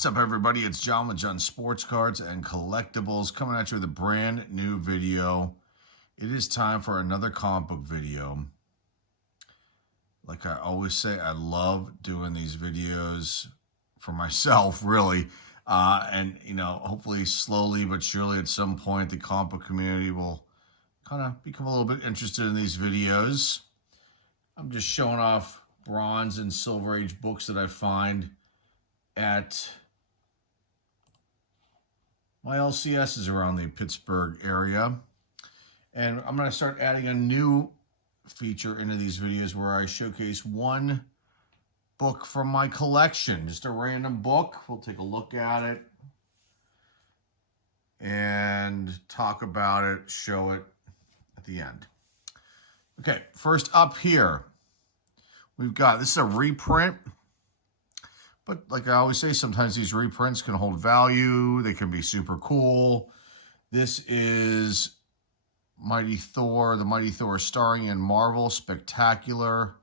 What's up, everybody? It's John with John Sports Cards and Collectibles coming at you with a brand new video. It is time for another comic book video. Like I always say, I love doing these videos for myself, really. And, you know, hopefully slowly but surely at some point the comic book community will kind of become a little bit interested in these videos. I'm just showing off Bronze and Silver Age books that I find at my LCSs around the Pittsburgh area. And I'm going to start adding a new feature into these videos where I showcase one book from my collection, just a random book. We'll take a look at it and talk about it, show it at the end. Okay, first up here, we've got, this is a reprint. But like I always say, sometimes these reprints can hold value. They can be super cool. This is Mighty Thor, the Mighty Thor starring in Marvel Spectacular.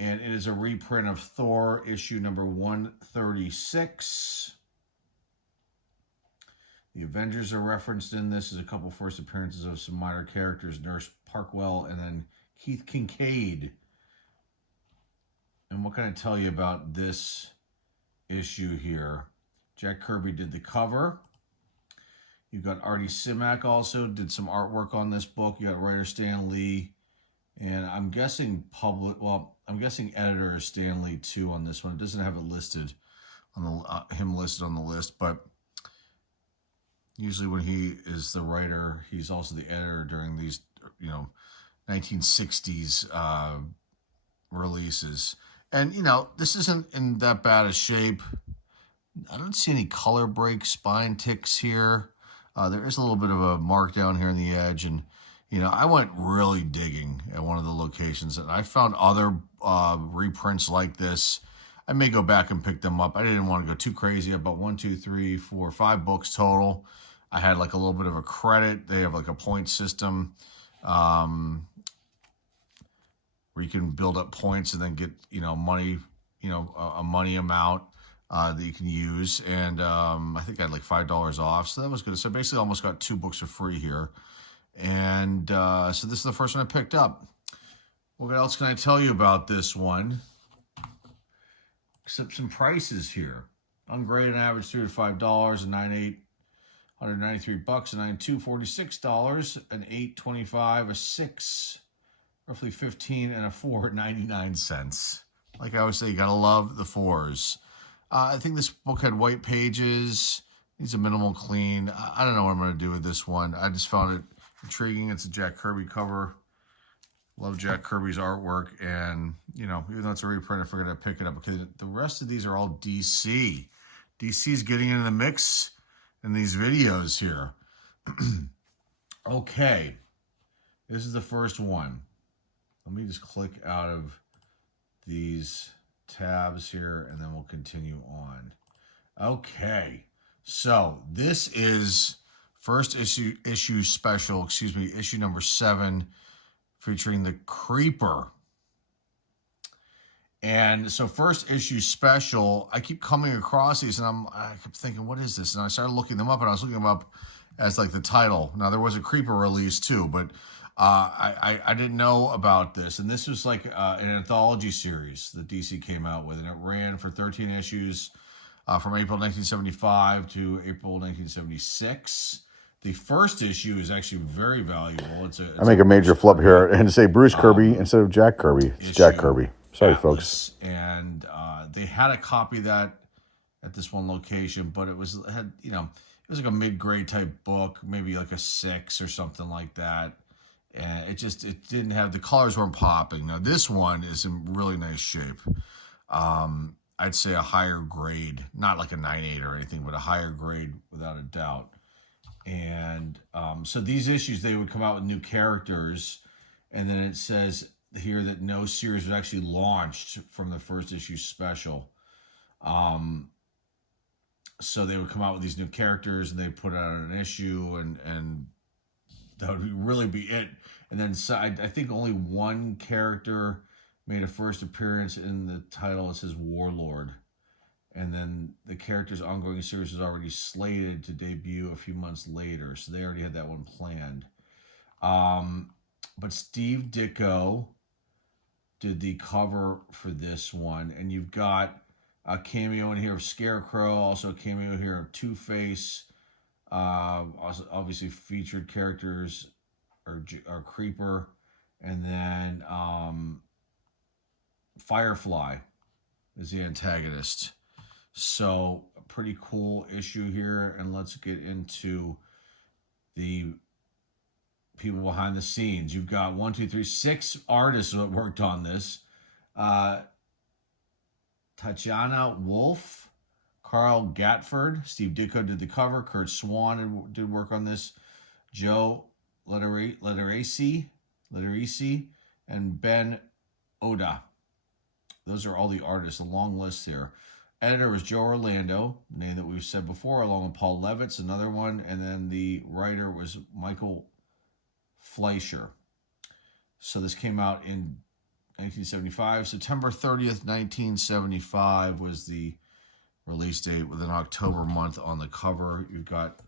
And it is a reprint of Thor issue number 136. The Avengers are referenced in this. There's a couple first appearances of some minor characters, Nurse Parkwell and then Keith Kincaid. And what can I tell you about this issue here? Jack Kirby did the cover. You've got Artie Simak also did some artwork on this book. You got writer Stan Lee, and I'm guessing I'm guessing editor is Stan Lee too on this one. It doesn't have it listed on the him listed on the list, but usually when he is the writer, he's also the editor during these 1960s releases. And, this isn't in that bad a shape. I don't see any color break, spine ticks here. There is a little bit of a mark down here on the edge. And, I went really digging at one of the locations. And I found other reprints like this. I may go back and pick them up. I didn't want to go too crazy. I bought 1, 2, 3, 4, 5 books total. I had like a little bit of a credit. They have like a point system. Where you can build up points and then get, money, a money amount that you can use. And I think I had like $5 off. So that was good. So basically almost got 2 books for free here. And so this is the first one I picked up. What else can I tell you about this one? Except some prices here. Ungraded average $3 to $5, and 9.8, $193, and 9.2, $46, an 8.25, a 6. Roughly 15 and a 4 99 cents. Like I always say, you gotta love the 4s. I think this book had white pages. Needs a minimal clean. I don't know what I'm gonna do with this one. I just found it intriguing. It's a Jack Kirby cover. Love Jack Kirby's artwork, and even though it's a reprint, I figured I'd pick it up. Okay, the rest of these are all DC. DC's getting into the mix in these videos here. Okay, this is the first one. Let me just click out of these tabs here, and then we'll continue on. Okay, so this is first issue special, issue number 7, featuring the Creeper. And so first issue special, I keep coming across these, and I kept thinking, what is this? And I started looking them up, and I was looking them up as like the title. Now there was a Creeper release too, but I didn't know about this, and this was like an anthology series that DC came out with, and it ran for 13 issues from April 1975 to April 1976. The first issue is actually very valuable. I make a major flip here and say Bruce Kirby instead of Jack Kirby. It's Jack Kirby. Sorry, folks. And they had a copy of that at this one location, but it was like a mid-grade type book, maybe like a 6 or something like that. And it didn't have, the colors weren't popping. Now this one is in really nice shape. I'd say a higher grade, not like a 9.8 or anything, but a higher grade without a doubt. And so these issues, they would come out with new characters, and then it says here that no series was actually launched from the first issue special. So they would come out with these new characters, and they put out an issue, and that would really be it. And then I think only one character made a first appearance in the title. It says Warlord. And then the character's ongoing series was already slated to debut a few months later, so they already had that one planned. But Steve Ditko did the cover for this one, and you've got a cameo in here of Scarecrow, also a cameo here of Two-Face. Also obviously featured characters are Creeper, and then Firefly is the antagonist. So a pretty cool issue here, and let's get into the people behind the scenes. You've got 6 artists that worked on this. Tatiana Wolf, Carl Gatford, Steve Ditko did the cover, Kurt Swan did work on this, Joe Lederisi, and Ben Oda. Those are all the artists, a long list here. Editor was Joe Orlando, name that we've said before, along with Paul Levitz, another one, and then the writer was Michael Fleischer. So this came out in 1975. September 30th, 1975 was the release date with an October month on the cover. You've got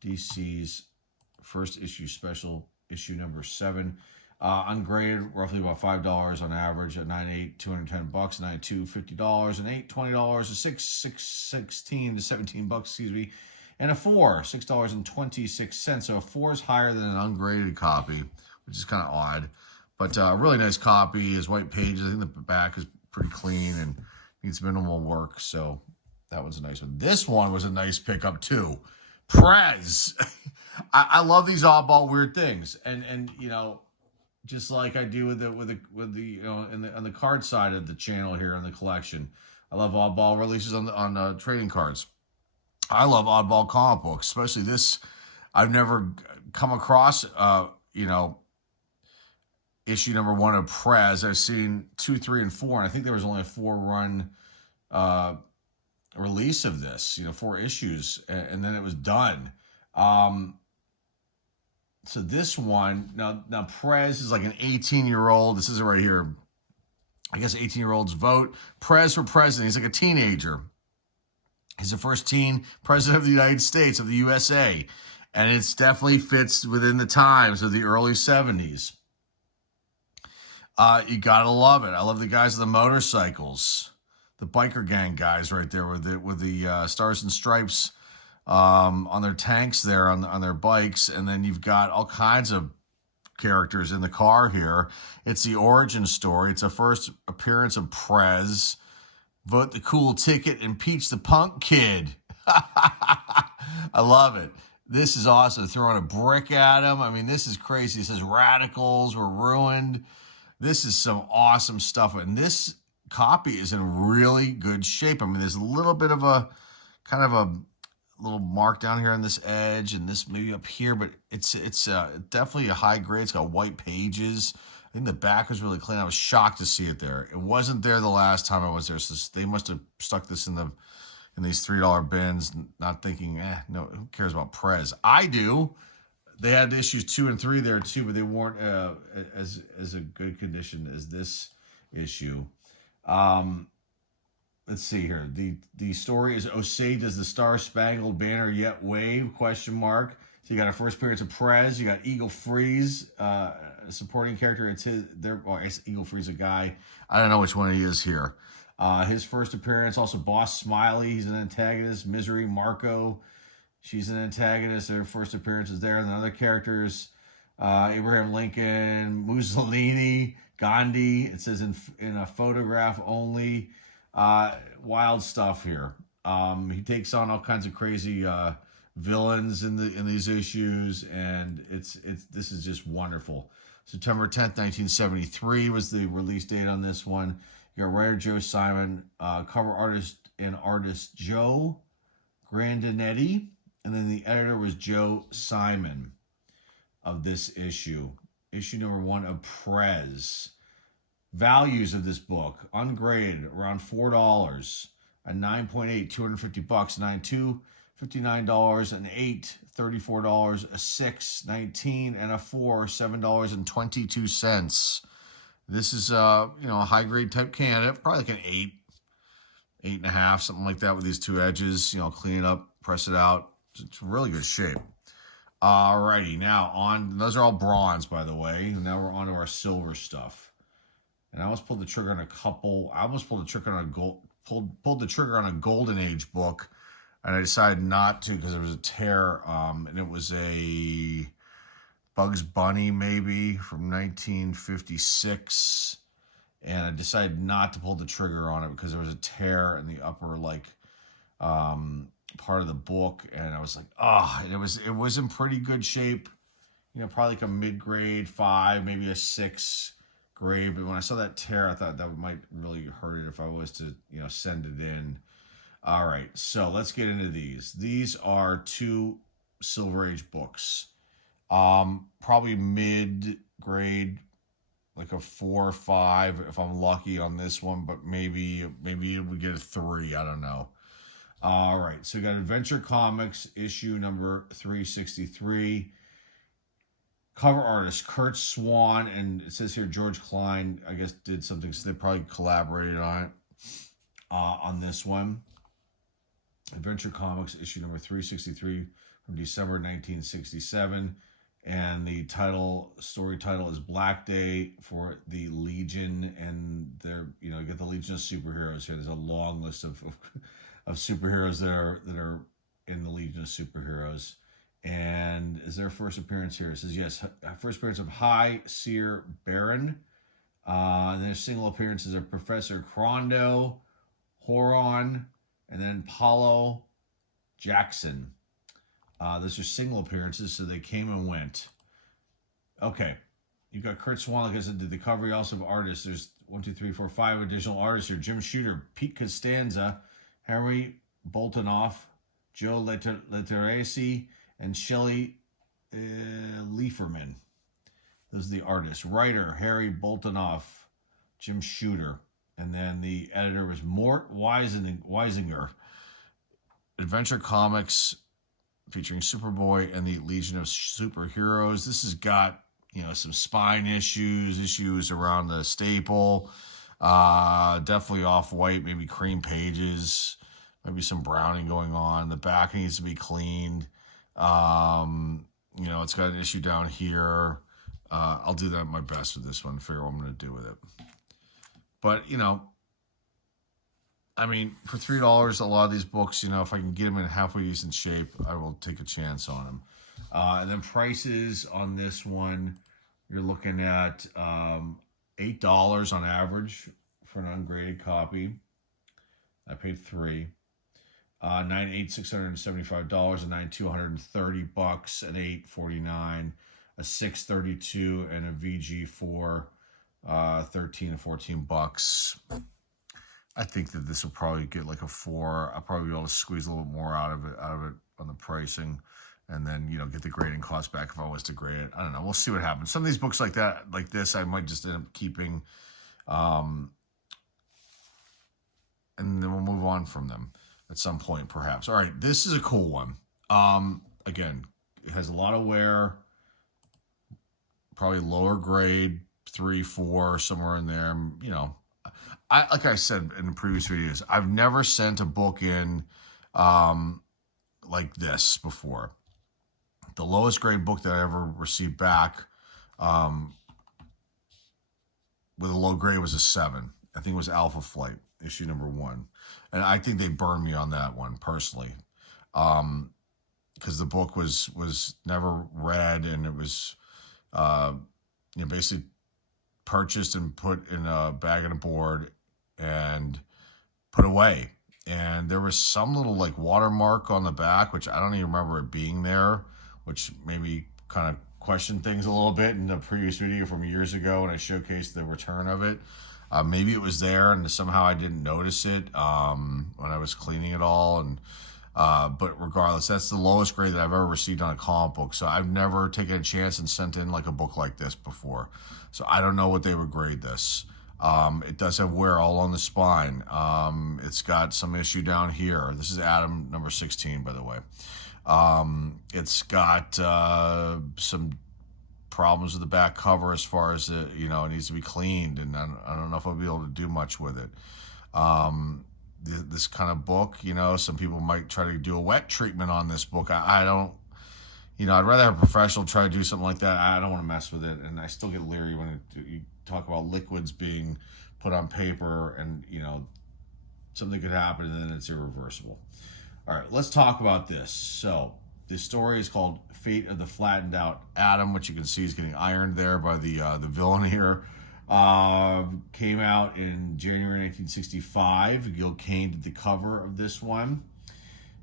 DC's first issue special, issue number 7. Ungraded, roughly about $5 on average. At 9.8, $210. 9.2, $50. And 8, $20. A 6, $16 to $17, excuse me. And a 4, $6.26. So a 4 is higher than an ungraded copy, which is kind of odd. But a really nice copy. His white pages. I think the back is pretty clean and needs minimal work. So that one's a nice one. This one was a nice pickup too. Prez. I love these oddball weird things, and you know, just like I do with the you know on the card side of the channel here in the collection. I love oddball releases on trading cards. I love oddball comic books, especially this. I've never come across you know, issue number 1 of Prez. I've seen 2, 3, and 4, and I think there was only a 4-run release of this. You know, 4 issues, and then it was done. So this one, now Prez is like an 18-year-old. This is it right here. I guess 18-year-olds vote. Prez for president. He's like a teenager. He's the first teen president of the United States, of the USA. And it definitely fits within the times of the early 70s. You gotta love it. I love the guys with the motorcycles. The biker gang guys right there with the stars and stripes on their tanks there, on their bikes. And then you've got all kinds of characters in the car here. It's the origin story. It's a first appearance of Prez. Vote the cool ticket, impeach the punk kid. I love it. This is awesome. Throwing a brick at him. I mean, this is crazy. It says radicals were ruined. This is some awesome stuff. And this copy is in really good shape. I mean, there's a little bit of a kind of a little mark down here on this edge and this maybe up here, but it's definitely a high grade. It's got white pages. I think the back was really clean. I was shocked to see it there. It wasn't there the last time I was there, so they must have stuck this in these $3 bins, not thinking, no, who cares about Prez? I do. They had issues 2 and 3 there too, but they weren't as a good condition as this issue. Let's see here. The story is, oh, say does the Star-Spangled Banner yet wave? Question mark. So you got a first appearance of Prez. You got Eagle Freeze, a supporting character. It's his. Well, I guess Eagle Freeze a guy. I don't know which one he is here. His first appearance. Also, Boss Smiley. He's an antagonist. Misery Marco. She's an antagonist. Their first appearance is there. And the other characters, Abraham Lincoln, Mussolini, Gandhi. It says in a photograph only. Wild stuff here. He takes on all kinds of crazy villains in these issues, and this is just wonderful. September 10th, 1973 was the release date on this one. You got writer Joe Simon, cover artist Joe Grandinetti, and then the editor was Joe Simon of this issue. Issue number 1 of Prez. Values of this book, ungraded, around $4. A 9.8, $250. 9.2, $59. An 8, $34. A 6, $19, and a 4, $7.22. This is a high grade type candidate, probably like an 8. 8.5, something like that with these two edges. Clean it up, press it out. It's really good shape. Alrighty, now those are all bronze, by the way. And now we're on to our silver stuff. And I almost pulled the trigger on a couple. I almost pulled the trigger on pulled the trigger on a Golden Age book, and I decided not to because there was a tear. And it was a Bugs Bunny maybe from 1956, and I decided not to pull the trigger on it because there was a tear in the upper part of the book, and I was like, and it was in pretty good shape. Probably like a mid-grade 5, maybe a 6 grade. But when I saw that tear, I thought that might really hurt it if I was to, send it in. All right, so let's get into these. These are 2 Silver Age books. Probably mid-grade, like a 4 or 5 if I'm lucky on this one, but maybe it would get a 3. I don't know. All right, so we got Adventure Comics issue number 363. Cover artist Kurt Swan, and it says here George Klein, I guess, did something, so they probably collaborated on it on this one. Adventure Comics issue number 363 from December 1967, and the story title is Black Day for the Legion, and they're you get the Legion of Superheroes here. There's a long list of superheroes that are in the Legion of Superheroes. And is their first appearance here? It says, yes, first appearance of High Seer Baron. And their single appearances of Professor Crondo, Horon, and then Paulo Jackson. Those are single appearances, so they came and went. Okay. You've got Kurt Swan, like I said, did the cover. You also have artists. There's 5 additional artists here. Jim Shooter, Pete Costanza, Harry Boltonoff, Joe Letteresi, and Shelley Lieferman. Those are the artists. Writer, Harry Boltonoff, Jim Shooter. And then the editor was Mort Weisinger. Adventure Comics featuring Superboy and the Legion of Superheroes. This has got, some spine issues around the staple. Definitely off-white, maybe cream pages. Maybe some browning going on. The back needs to be cleaned. It's got an issue down here. I'll do that my best with this one, figure what I'm going to do with it. But, for $3, a lot of these books, if I can get them in halfway decent shape, I will take a chance on them. And then prices on this one, you're looking at $8 on average for an ungraded copy. I paid $3. 9 $675, a 9 $230, an 8 $49, a 6 $32, and a VG4 $13 or $14. I think that this will probably get like a 4. I'll probably be able to squeeze a little more out of it on the pricing, and then get the grading cost back if I was to grade it. I don't know. We'll see what happens. Some of these books like this, I might just end up keeping, and then we'll move on from them at some point, perhaps. All right, this is a cool one. Again, it has a lot of wear, probably lower grade, 3, 4, somewhere in there. Like I said in the previous videos, I've never sent a book in like this before. The lowest grade book that I ever received back with a low grade was a 7. I think it was Alpha Flight, issue number 1. And I think they burned me on that one, personally. Because the book was never read, and it was basically purchased and put in a bag and a board and put away. And there was some little like watermark on the back, which I don't even remember it being there, which maybe kind of questioned things a little bit in the previous video from years ago when I showcased the return of it. Maybe it was there and somehow I didn't notice it when I was cleaning it all. And but regardless, that's the lowest grade that I've ever received on a comic book. So I've never taken a chance and sent in like a book like this before. So I don't know what they would grade this. It does have wear all on the spine. It's got some issue down here. This is Adam number 16, by the way. It's got some problems with the back cover as far as it needs to be cleaned, and I don't know if I'll be able to do much with it. this kind of book. You know, some people might try to do a wet treatment on this book. I don't. You know, I'd rather have a professional try to do something like that. I don't want to mess with it, and I still get leery when you talk about liquids being put on paper, and you know, something could happen, and then it's irreversible. All right, let's talk about this. So, this story is called "Fate of the Flattened Out Atom," which you can see is getting ironed there by the villain here. Came out in January 1965. Gil Kane did the cover of this one.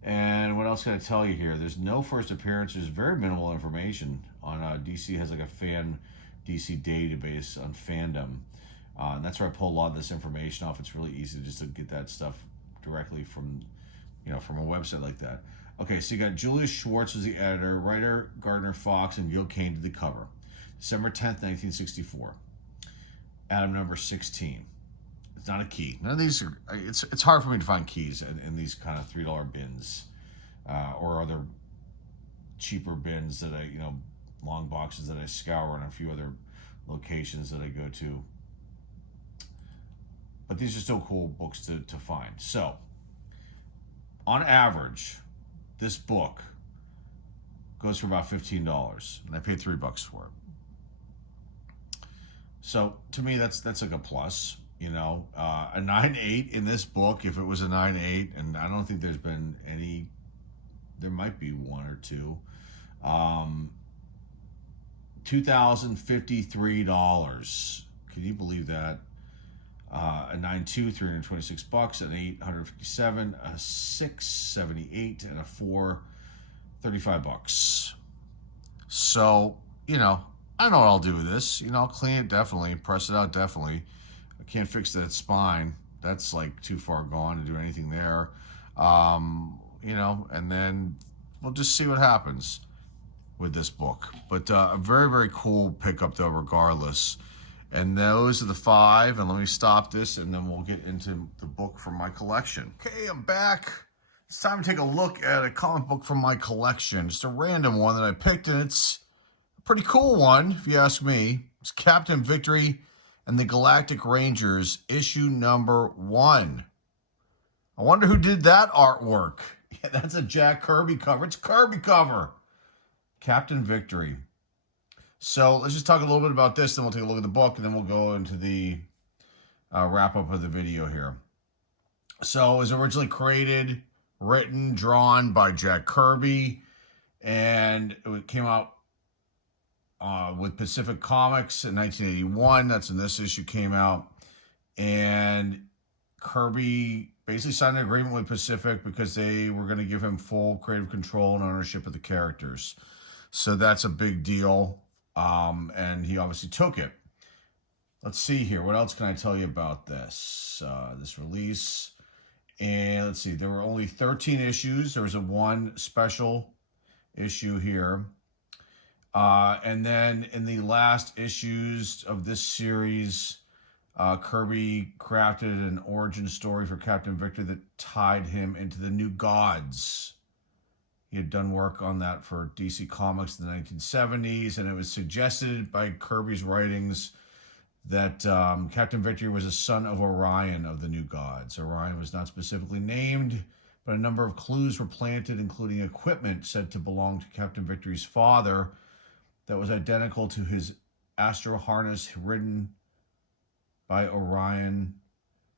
And what else can I tell you here? There's no first appearance. There's very minimal information on DC has like a fan DC database on fandom. And that's where I pull a lot of this information off. It's really easy just to get that stuff directly from, you know, from a website like that. Okay, so you got Julius Schwartz was the editor, writer Gardner Fox, and Gil Kane did the cover. December 10th, 1964. Atom number 16. It's not a key. None of these are. It's hard for me to find keys in these kind of $3 bins, or other cheaper bins that I, long boxes that I scour in a few other locations that I go to. But these are still cool books to find. So, on average, this book goes for about $15, and I paid $3 for it. So to me, that's like a plus. A 9.8 in this book, if it was a 9.8, and I don't think there's been any, there might be one or two. $2,053. Can you believe that? A 9.2, $326, an 8, $157, a 6, $78, and a 4, $35. So, I know what I'll do with this. I'll clean it definitely, press it out definitely. I can't fix that spine. That's like too far gone to do anything there. And then we'll just see what happens with this book. But a very, very cool pickup though, regardless. And those are the 5. And let me stop this and then we'll get into the book from my collection. Okay, I'm back. It's time to take a look at a comic book from my collection. Just a random one that I picked, and it's a pretty cool one, if you ask me. It's Captain Victory and the Galactic Rangers, issue number 1. I wonder who did that artwork. Yeah, that's a Jack Kirby cover. It's a Kirby cover. Captain Victory. So let's just talk a little bit about this, then we'll take a look at the book, and then we'll go into the wrap-up of the video here. So it was originally created, written, drawn by Jack Kirby, and it came out with Pacific Comics in 1981. That's when this issue came out. And Kirby basically signed an agreement with Pacific because they were going to give him full creative control and ownership of the characters. So that's a big deal. And he obviously took it. Let's see here. What else can I tell you about this release? And let's see. There were only 13 issues. There was a 1 special issue here. And then in the last issues of this series, Kirby crafted an origin story for Captain Victor that tied him into the New Gods. He had done work on that for DC Comics in the 1970s, and it was suggested by Kirby's writings that Captain Victory was a son of Orion of the New Gods. Orion was not specifically named, but a number of clues were planted, including equipment said to belong to Captain Victory's father that was identical to his astral harness ridden by Orion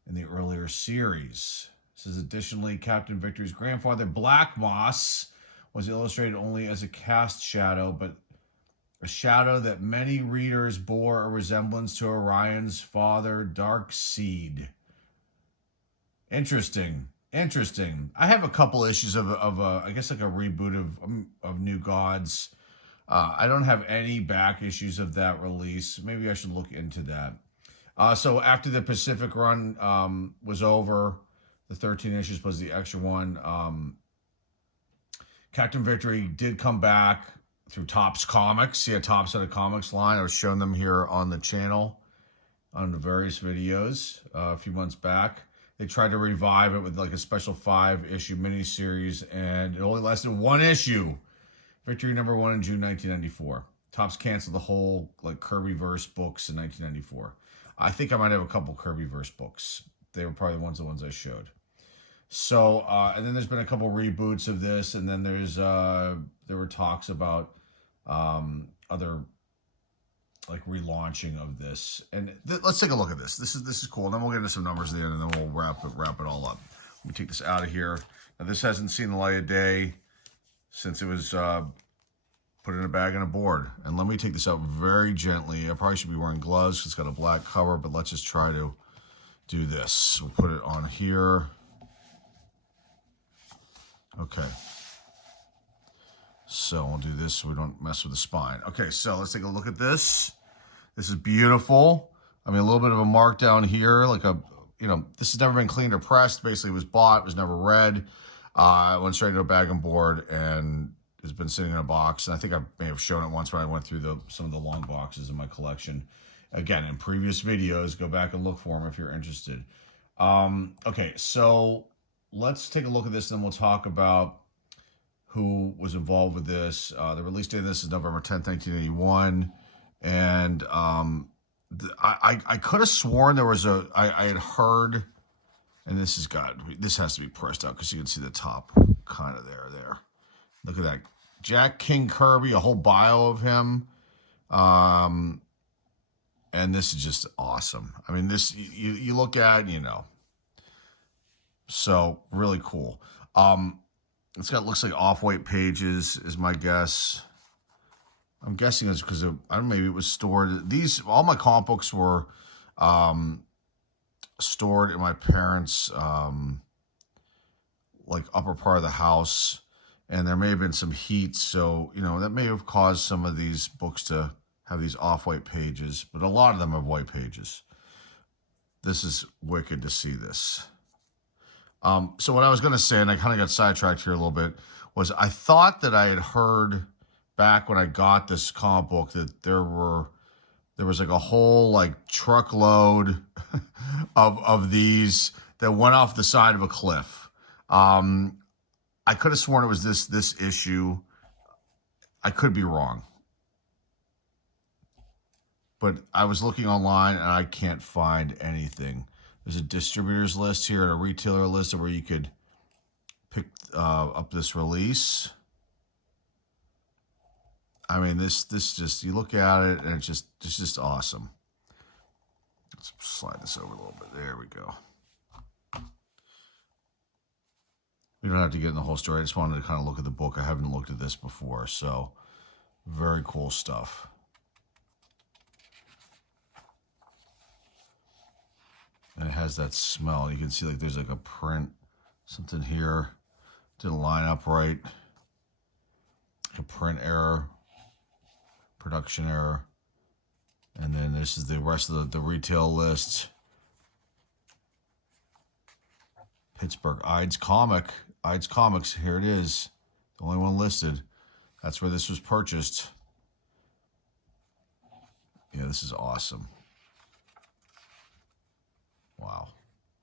in the earlier series. It says additionally, Captain Victory's grandfather, Black Moss, was illustrated only as a cast shadow, but a shadow that many readers bore a resemblance to Orion's father, Darkseid. Interesting. I have a couple issues of I guess like a reboot of New Gods. I don't have any back issues of that release. Maybe I should look into that. So after the Pacific run was over, the 13 issues plus the extra one, Captain Victory did come back through Topps Comics. Yeah, Topps had a comics line. I was showing them here on the channel on the various videos a few months back. They tried to revive it with like a special 5-issue miniseries, and it only lasted 1 issue. Victory number 1 in June 1994. Topps canceled the whole like Kirbyverse books in 1994. I think I might have a couple Kirbyverse books. They were probably the ones I showed. So, and then there's been a couple reboots of this, and then there were talks about other like relaunching of this. And let's take a look at this. This is cool. And then we'll get into some numbers at the end, and then we'll wrap it all up. Let me take this out of here. Now, this hasn't seen the light of day since it was put in a bag and a board. And let me take this out very gently. I probably should be wearing gloves because it's got a black cover, but let's just try to do this. We'll put it on here. Okay. So we'll do this so we don't mess with the spine. Okay, so let's take a look at this. This is beautiful. I mean, a little bit of a mark down here, like this has never been cleaned or pressed. Basically, it was bought, was never read. It went straight into a bag and board and has been sitting in a box. And I think I may have shown it once when I went through some of the long boxes in my collection. Again, in previous videos, go back and look for them if you're interested. Okay, so let's take a look at this, and then we'll talk about who was involved with this. The release date of this is November 10th, 1981. And I could have sworn there was I had heard, and this has to be pressed out because you can see the top kind of there. Look at that. Jack King Kirby, a whole bio of him. And this is just awesome. I mean, this, you look at, so really cool. Looks like off-white pages is my guess. I'm guessing it's because maybe it was stored. All my comic books were stored in my parents' like upper part of the house, and there may have been some heat, so that may have caused some of these books to have these off-white pages, but a lot of them have white pages. This is wicked to see this. So what I was going to say, and I kind of got sidetracked here a little bit, was I thought that I had heard back when I got this comic book that there was like a whole like truckload of these that went off the side of a cliff. I could have sworn it was this issue. I could be wrong. But I was looking online and I can't find anything. There's a distributor's list here and a retailer list where you could pick up this release. I mean, this just, you look at it and it's just awesome. Let's slide this over a little bit. There we go. We don't have to get in the whole story. I just wanted to kind of look at the book. I haven't looked at this before, so very cool stuff. And it has that smell. You can see like there's like a print, something here. Didn't line up right. A print error, production error. And then this is the rest of the retail list. Pittsburgh, Ides Comics, here it is. The only one listed. That's where this was purchased. Yeah, this is awesome. Wow,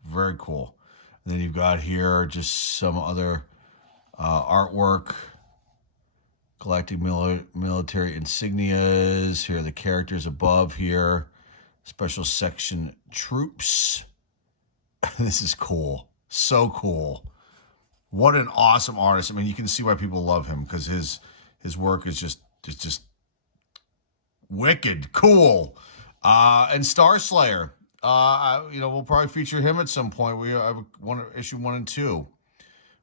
very cool. And then you've got here just some other artwork, galactic military insignias. Here are the characters above here. Special section troops. This is cool, so cool. What an awesome artist. I mean, you can see why people love him because his work is just wicked cool. And Star Slayer. We'll probably feature him at some point. I have issue 1 and 2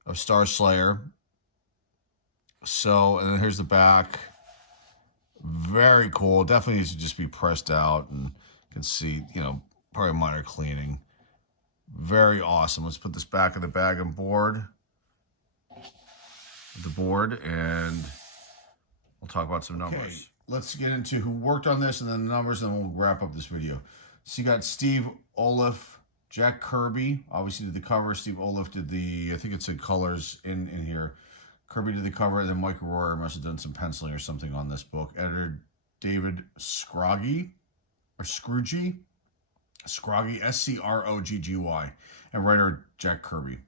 of Star Slayer. So, and then here's the back. Very cool. Definitely needs to just be pressed out, and you can see, probably minor cleaning. Very awesome. Let's put this back in the bag and board. And we'll talk about some numbers. Okay, let's get into who worked on this and then the numbers, and then we'll wrap up this video. So you got Steve Oliff, Jack Kirby, obviously did the cover. Steve Oliff did I think it said colors in here. Kirby did the cover, and then Mike Royer must have done some penciling or something on this book. Editor David Scroggy, Scroggy, S-C-R-O-G-G-Y, and writer Jack Kirby.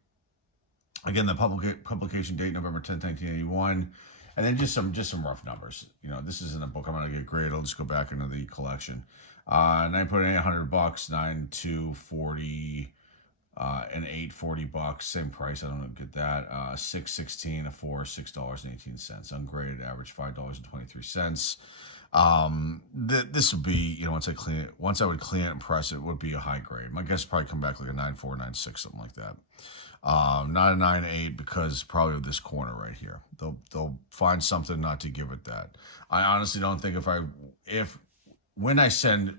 Again, the publication date, November 10th, 1981. And then just some rough numbers. This isn't a book I'm going to get graded. I'll just go back into the collection. $9.8 $100, 9 2 40, An 8, $40, same price. I don't get that. 6.16, a 4, $6.18. Ungraded, average $5.23. This would be, once I would clean it and press it, it would be a high grade. My guess would probably come back like a 9.4, 9.6, something like that. Not a 9.8 because probably of this corner right here. They'll find something not to give it that. I honestly don't think when I send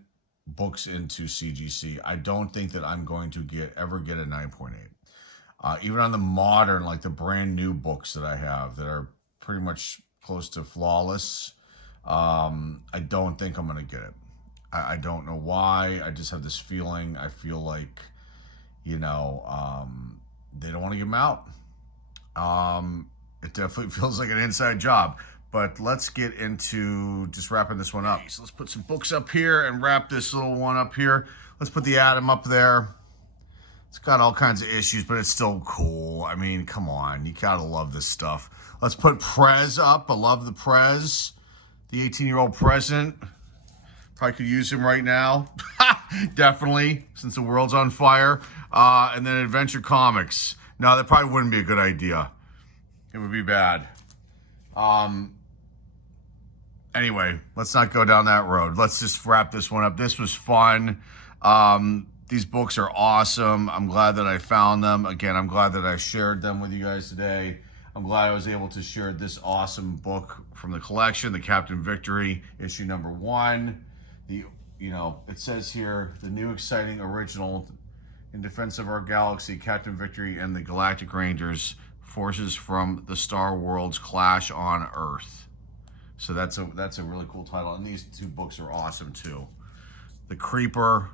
books into CGC, I don't think that I'm going to ever get a 9.8. Even on the modern, like the brand new books that I have that are pretty much close to flawless, I don't think I'm going to get it. I don't know why. I just have this feeling. I feel like, they don't want to give them out. It definitely feels like an inside job. But let's get into just wrapping this one up. So let's put some books up here and wrap this little one up here. Let's put the Atom up there. It's got all kinds of issues, but it's still cool. I mean, come on. You gotta love this stuff. Let's put Prez up. I love the Prez. The 18-year-old president. Probably could use him right now. Definitely, since the world's on fire. And then Adventure Comics. No, that probably wouldn't be a good idea. It would be bad. Anyway, let's not go down that road. Let's just wrap this one up. This was fun. These books are awesome. I'm glad that I found them. Again, I'm glad that I shared them with you guys today. I'm glad I was able to share this awesome book from the collection, the Captain Victory, issue number 1. It says here, the new exciting original in defense of our galaxy, Captain Victory and the Galactic Rangers, forces from the Star Worlds clash on Earth. So that's a really cool title, and these 2 books are awesome too. The Creeper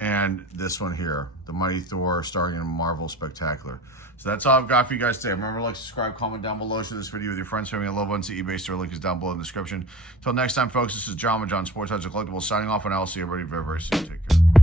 and this one here, The Mighty Thor, starring in Marvel Spectacular. So that's all I've got for you guys today. Remember, like, subscribe, comment down below, share this video with your friends, family, and loved ones. The eBay store link is down below in the description. Until next time, folks, this is John with John Sports Collectibles signing off, and I'll see everybody very, very soon. Take care.